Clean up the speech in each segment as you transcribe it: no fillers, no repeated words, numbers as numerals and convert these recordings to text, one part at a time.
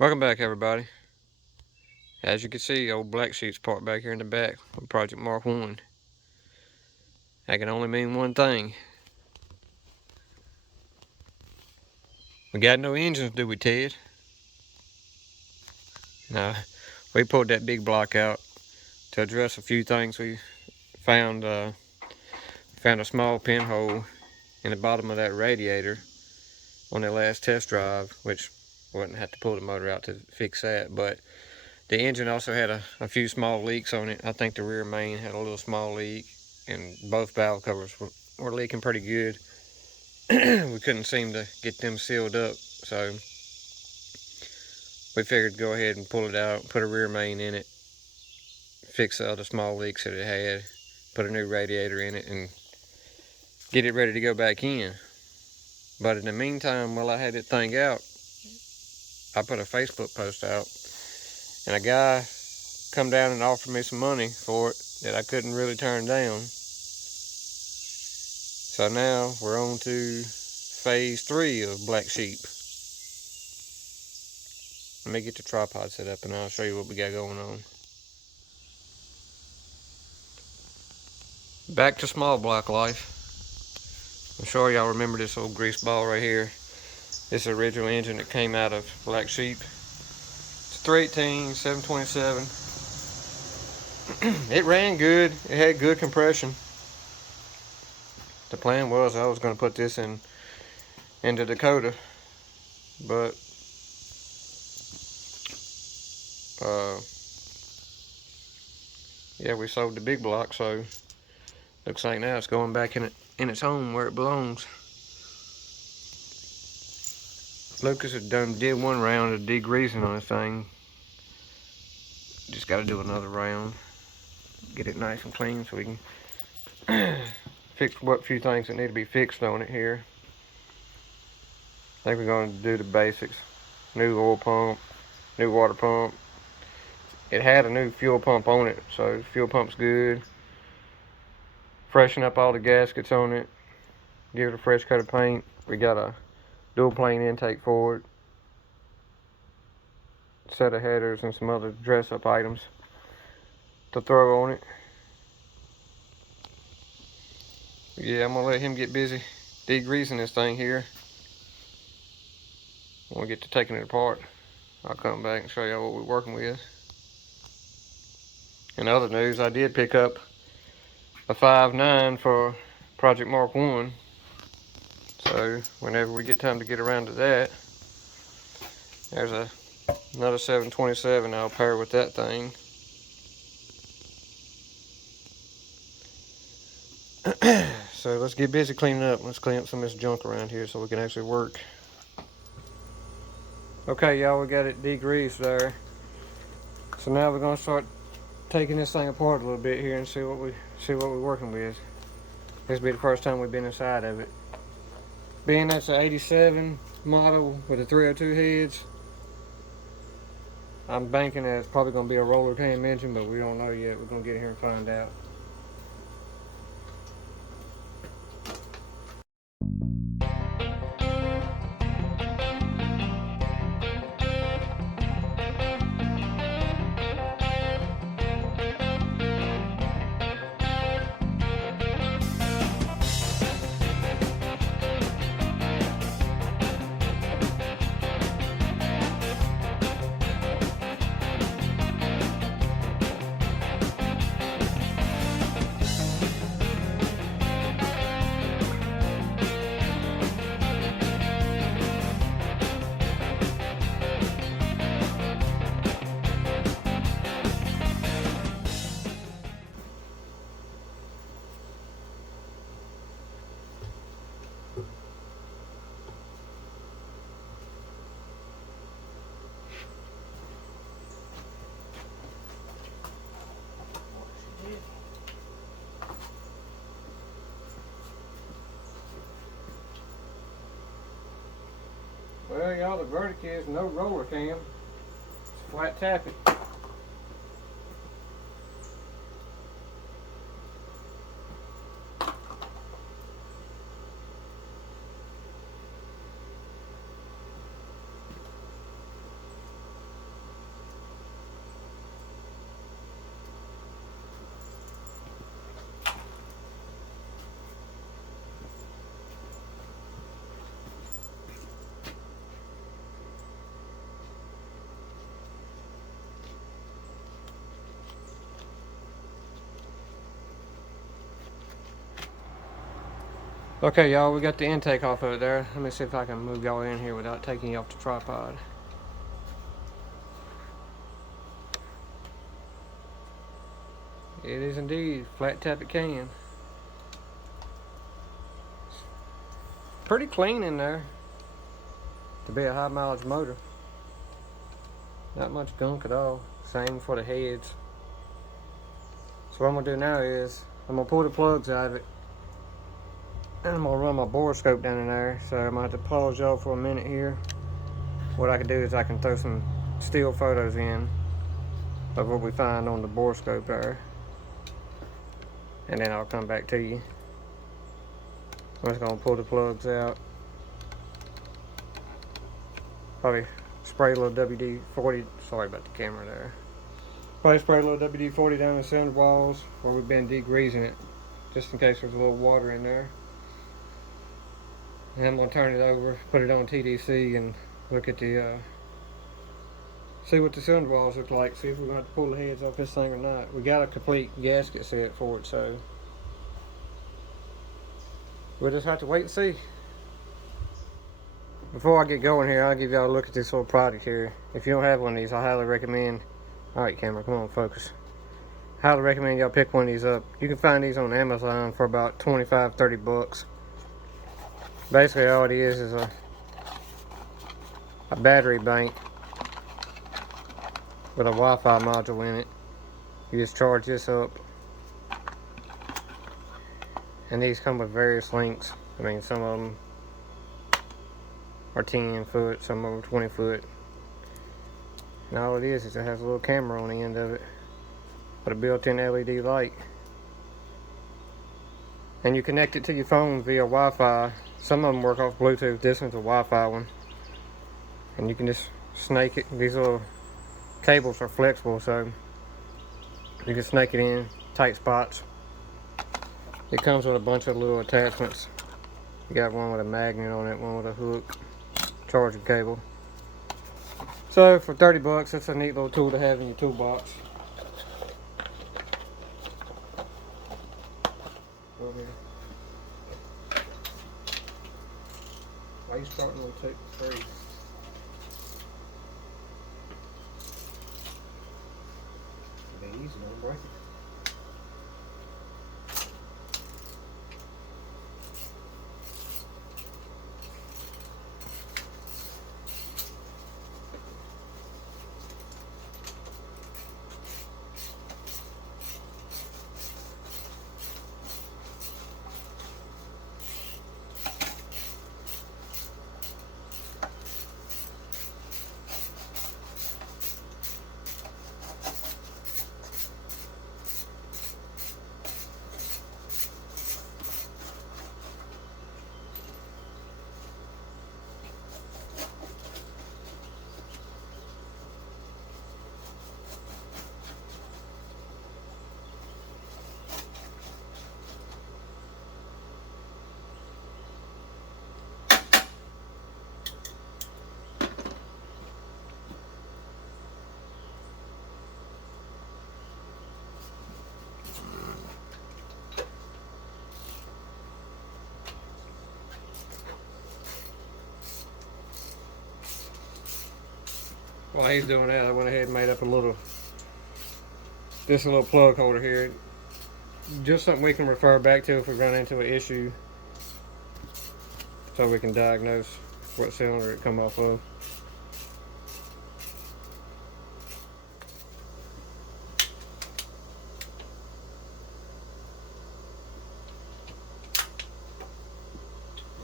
Welcome back, everybody. As you can see, old Blacksheep's parked back here in the back of Project Mark 1. That can only mean one thing. We got no engines, do we, Ted? No. We pulled that big block out to address a few things. We found a small pinhole in the bottom of that radiator on that last test drive, which we wouldn't have to pull the motor out to fix that, but the engine also had a few small leaks on it. I think the rear main had a little small leak, and both valve covers were leaking pretty good. We couldn't seem to get them sealed up, so we figured to go ahead and pull it out, put a rear main in it, fix the other small leaks that it had, put a new radiator in it, and get it ready to go back in. But in the meantime, while I had that thing out, I put a Facebook post out, and a guy come down and offered me some money for it that I couldn't really turn down. So now we're on to phase 3 of Blacksheep. Let me get the tripod set up and I'll show you what we got going on. Back to small block life. I'm sure y'all remember this old grease ball right here. This is the original engine that came out of Blacksheep. It's 318, 727. It ran good. It had good compression. The plan was I was going to put this into Dakota, but yeah, we sold the big block, so looks like now it's going back in its home where it belongs. Lucas had did one round of degreasing on this thing. Just got to do another round, get it nice and clean so we can fix what few things that need to be fixed on it here. I think we're going to do the basics. New oil pump, new water pump. It had a new fuel pump on it, so the fuel pump's good. Freshen up all the gaskets on it, give it a fresh coat of paint. We got a dual plane intake for it, set of headers and some other dress up items to throw on it. Yeah, I'm gonna let him get busy degreasing this thing here. When we get to taking it apart, I'll come back and show y'all what we're working with. In other news, I did pick up a 5.9 for Project Mark 1. So whenever we get time to get around to that, there's another 727 I'll pair with that thing. So let's get busy cleaning up. Let's clean up some of this junk around here so we can actually work. Okay, y'all, we got it degreased there. So now we're gonna start taking this thing apart a little bit here and see what we're working with. This will be the first time we've been inside of it. Being that's an 87 model with the 302 heads, I'm banking that it's probably gonna be a roller cam engine, but we don't know yet. We're gonna get in here and find out. Well, y'all, the verdict is no roller cam. It's flat tapping. Okay, y'all, we got the intake off of it there. Let me see if I can move y'all in here without taking you off the tripod. It is indeed flat tappet can. Pretty clean in there to be a high mileage motor. Not much gunk at all. Same for the heads. So what I'm gonna do now is I'm gonna pull the plugs out of it, and I'm gonna run my borescope down in there. So I'm gonna have to pause y'all for a minute here. What I can do is I can throw some still photos in of what we find on the borescope there, and then I'll come back to you. I'm just gonna pull the plugs out. Probably spray a little WD-40. Sorry about the camera there. Probably spray a little WD-40 down the cylinder walls where we've been degreasing it, just in case there's a little water in there. And I'm gonna turn it over, put it on TDC, and look at the see what the cylinder walls look like. See if we're gonna have to pull the heads off this thing or not. We got a complete gasket set for it, so we'll just have to wait and see. Before I get going here, I'll give y'all a look at this little product here. If you don't have one of these, I highly recommend. Alright, camera, come on, focus. Highly recommend y'all pick one of these up. You can find these on Amazon for about 25-30 bucks. Basically all it is a battery bank with a Wi-Fi module in it. You just charge this up, and these come with various lengths. I mean, some of them are 10 foot, some of them 20 foot. And all it is it has a little camera on the end of it with a built-in LED light. And you connect it to your phone via Wi-Fi. Some of them work off Bluetooth. This one's a Wi-Fi one. And you can just snake it. These little cables are flexible, so you can snake it in tight spots. It comes with a bunch of little attachments. You got one with a magnet on it, one with a hook, charging cable. So for 30 bucks, it's a neat little tool to have in your toolbox. Over here. Why are you starting with 2, 3? It'll be easy, don't break it. While he's doing that, I went ahead and made up just a little plug holder here. Just something we can refer back to if we run into an issue, so we can diagnose what cylinder it come off of.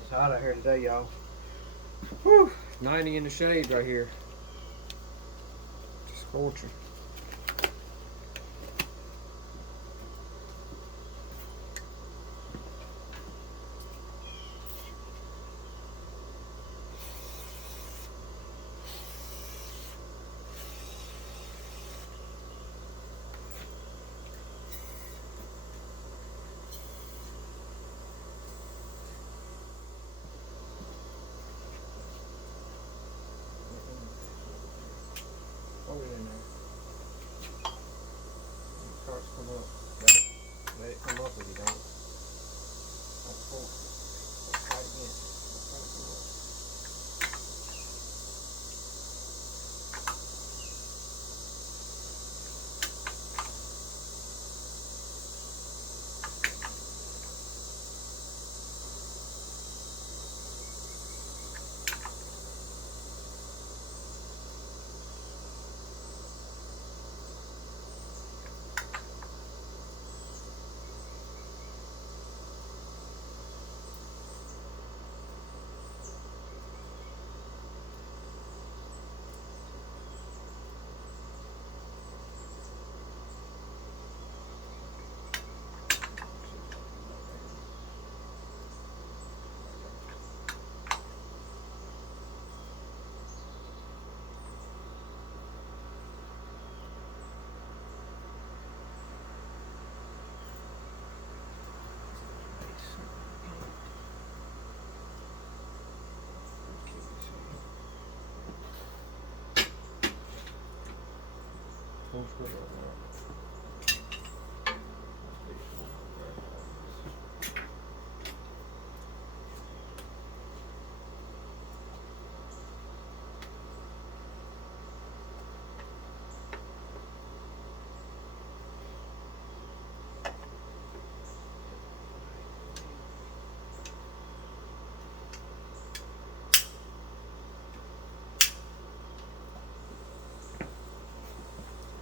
It's hot out here today, y'all. Whew, 90 in the shade right here. Scorching. Hold it in there.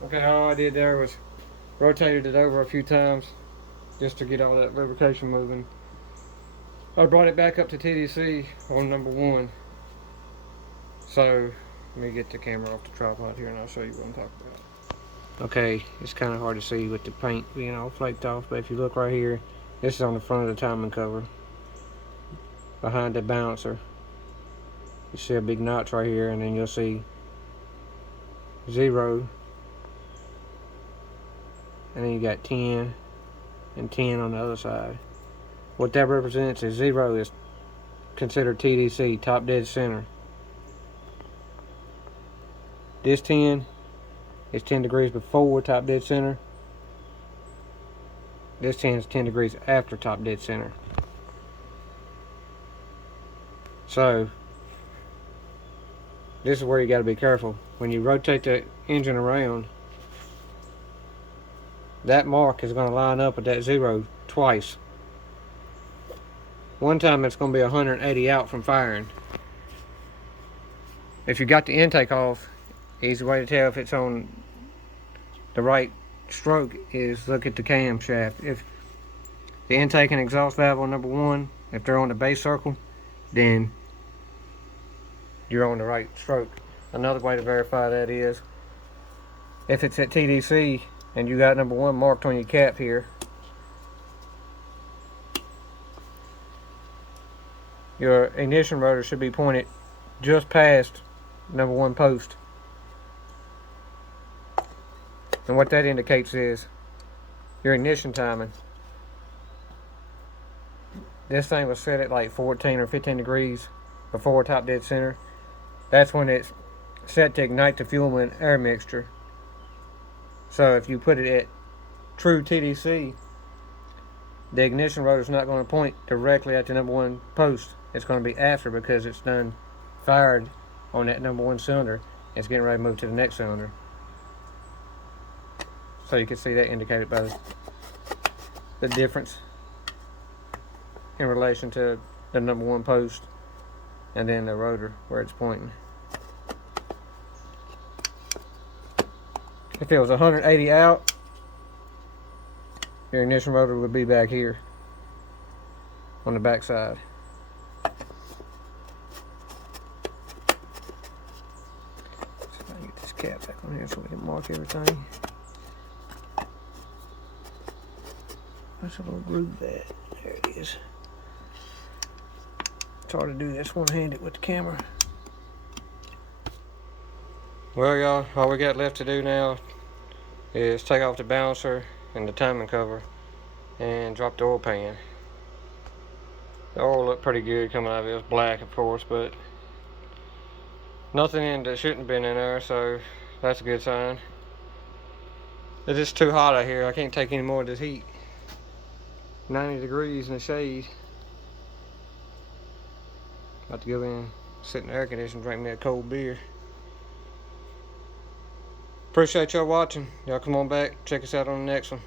Okay, all I did there was rotated it over a few times just to get all that lubrication moving. I brought it back up to TDC on number 1. So let me get the camera off the tripod here and I'll show you what I'm talking about. Okay, it's kind of hard to see with the paint being all flaked off, but if you look right here, this is on the front of the timing cover. Behind the bouncer, you see a big notch right here, and then you'll see 0, and then you got 10 and 10 on the other side. What that represents is 0 is considered TDC, top dead center. This 10 is 10 degrees before top dead center. This 10 is 10 degrees after top dead center. So this is where you got to be careful. When you rotate the engine around, that mark is going to line up with that 0 twice. One time it's going to be 180 out from firing. If you got the intake off, easy way to tell if it's on the right stroke is look at the camshaft. If the intake and exhaust valve on number 1, if they're on the base circle, then you're on the right stroke. Another way to verify that is if it's at TDC and you got number 1 marked on your cap here, your ignition rotor should be pointed just past number 1 post. And what that indicates is your ignition timing. This thing was set at like 14 or 15 degrees before top dead center. That's when it's set to ignite the fuel and air mixture. So if you put it at true TDC, the ignition rotor is not going to point directly at the number 1 post. It's going to be after, because it's done fired on that number 1 cylinder. It's getting ready to move to the next cylinder. So you can see that indicated by the difference in relation to the number 1 post and then the rotor where it's pointing. If it was 180 out, your ignition rotor would be back here on the back side. See if I can get this cap back on here so we can mark everything. That's a little groove that. There it is. It's hard to do this one-handed with the camera. Well, y'all, all we got left to do now is take off the bouncer and the timing cover and drop the oil pan. The oil looked pretty good coming out of it. It was black, of course, but nothing in that shouldn't have been in there, so that's a good sign. It's just too hot out here. I can't take any more of this heat. 90 degrees in the shade. About to go in, sit in the air conditioner, drink me a cold beer. Appreciate y'all watching. Y'all come on back, check us out on the next one.